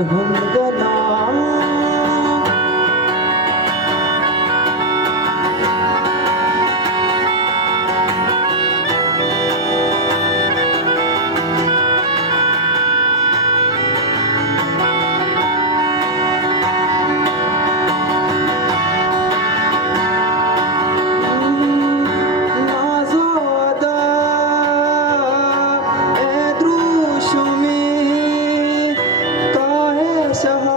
हम गना शह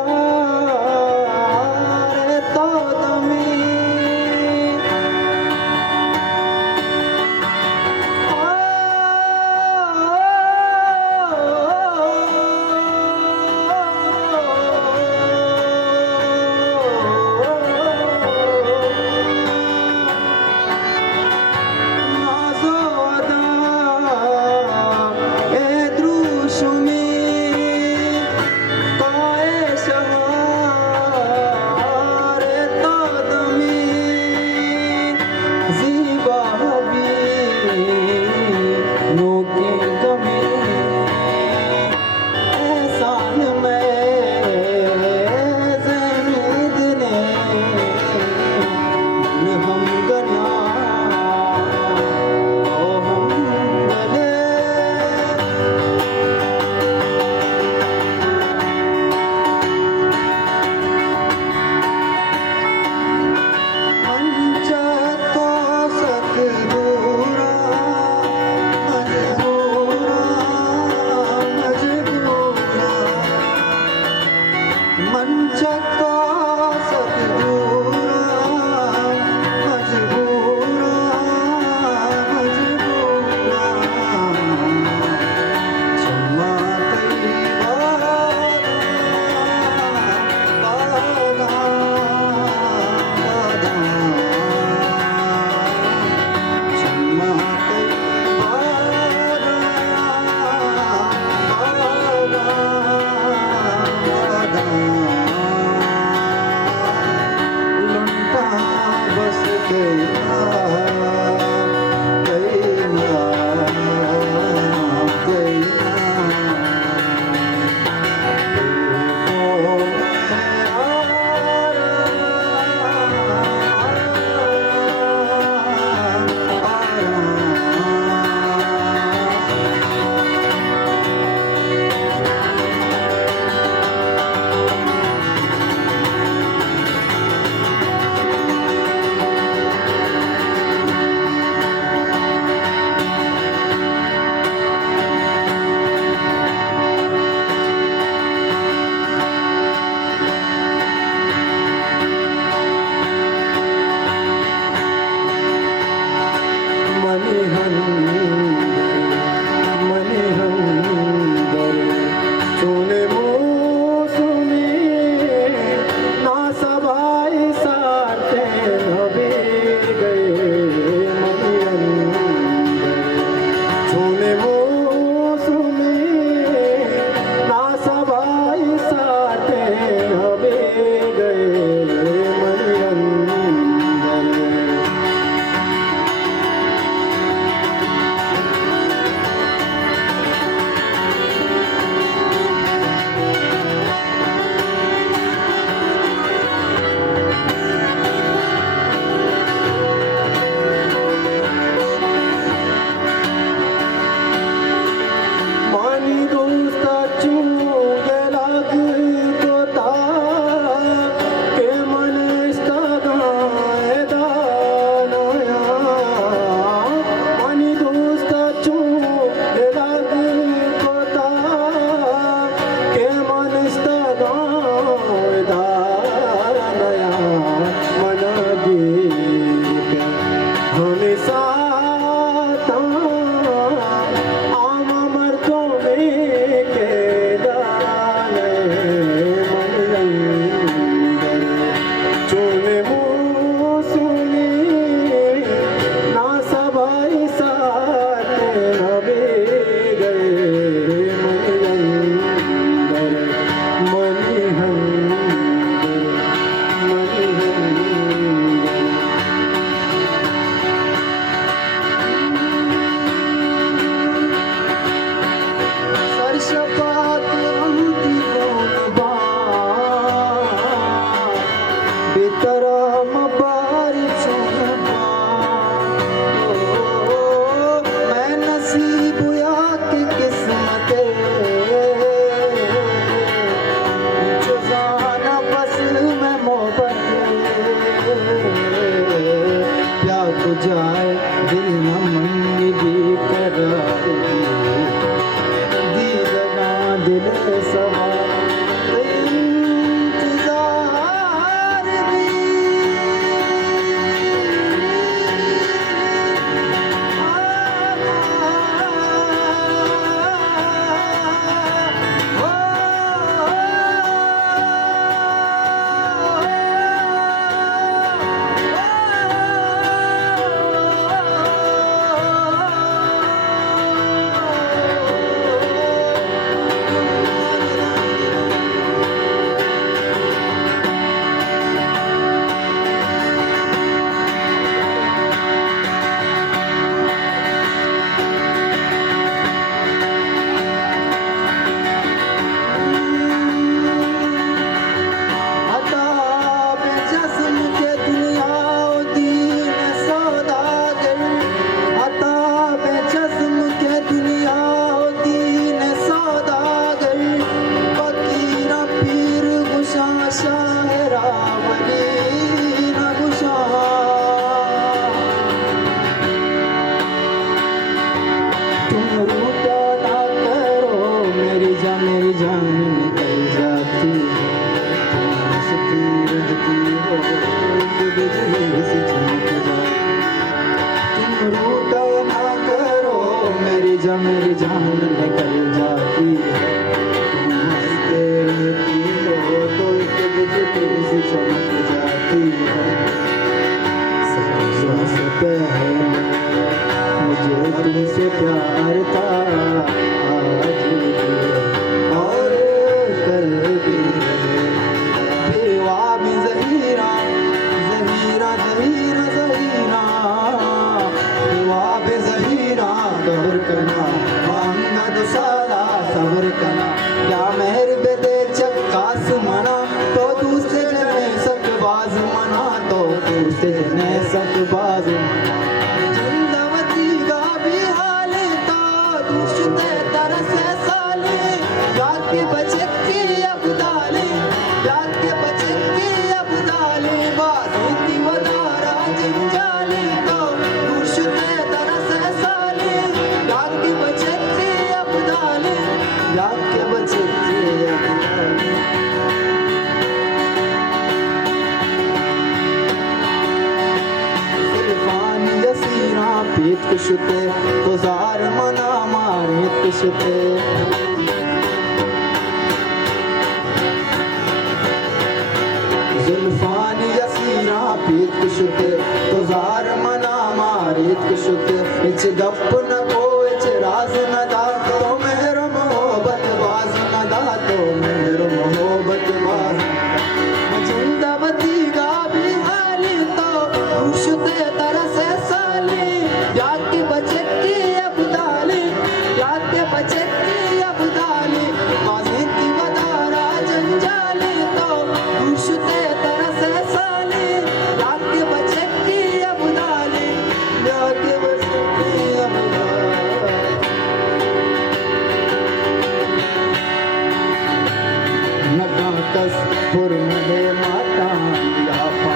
मेरी जान निकल जाती है, तुम हंसते रहती हो तो एक बुझती सी चमक जाती है। सांस पहले मुझे तुमसे प्यार था, आज भी और कल भी है। बेवा भी ज़हीरा ज़हीरा ज़हीरा ज़हीरा, बेवा भी ज़हीरा दौर करना मोहम्मद साला सबर करना। क्या मेहर बेदे चक्कास मना तो दूसरे जने सकबाज मना, तो दूसरे जने सकबाज मना। जिंदवती का भी हाल था दूसरे तरस साले, जाके बचे की अबदाले, जाके बचे की अबदाले। बाजी की वदारा जिंजाले तो दूसरे तरस साले, जाके बचे की अबदाले, जाके बचे की अबदाले। पीत कुशते तो जार मना मारे कुशते, जुल्फान यसीरा पीत कुशते तो जार मना मारे कुशते। इच गप न को इच राज न दा तो मेहर मोहब्बत बाज न दा, तो मेहर मोहब्बत बाज। जिंदवती का भी हाल तो कुशते तरस साले, जाके बचे की अबदाले, जाके बचे की अबदाले। बाजी की वदारा जंजाले तो दूसरे तरस साले, जाके बचे की अबदाले, जाके बचे की अबदाले। नगाकस पुरमले माता यापा,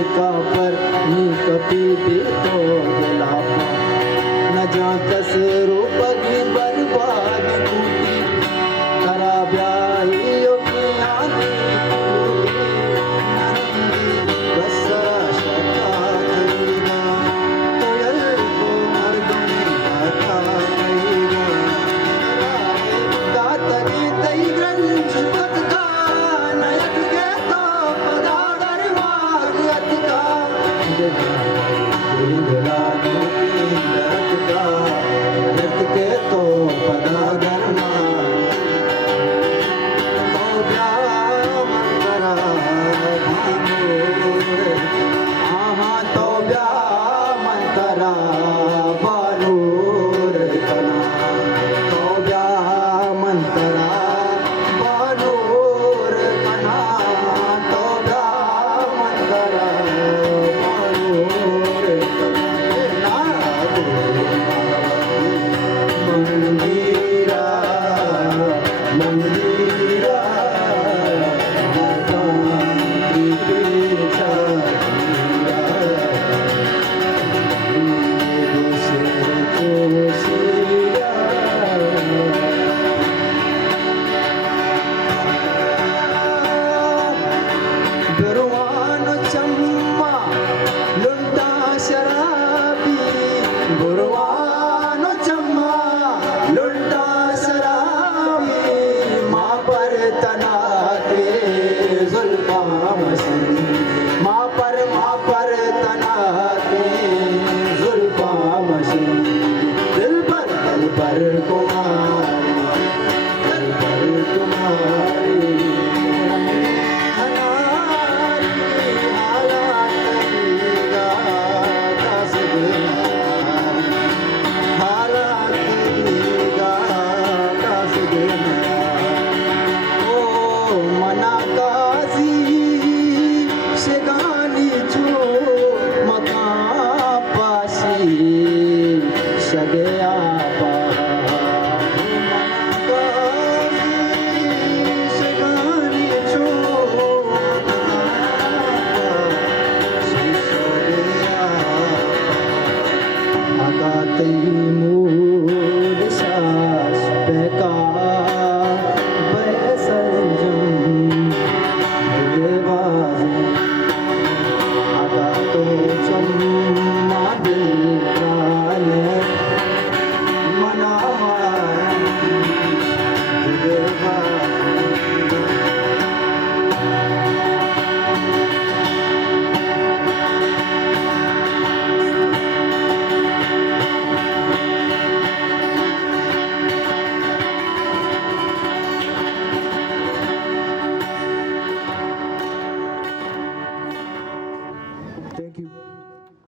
एका पर नी कपी दे तो दिलापा। न जाकस रूपगी बर्बाद कूटी, करा ब्याही योगियानी बसा शता करेगा, तो यल को मर्दों गाता करेगा। गातगी तई ग्रंथ पतका नयत के तो पदागर मागत का, दिलानो की लटका लट के तो पदागर माग। तो ब्याह मंगरा भानूर, हाँ तो ब्याह मंगरा भानूर कना, तो ब्याह मंगरा भानूर कना, तो ब्याह मंगरा भानूर कना। मंदिरा मंदिरा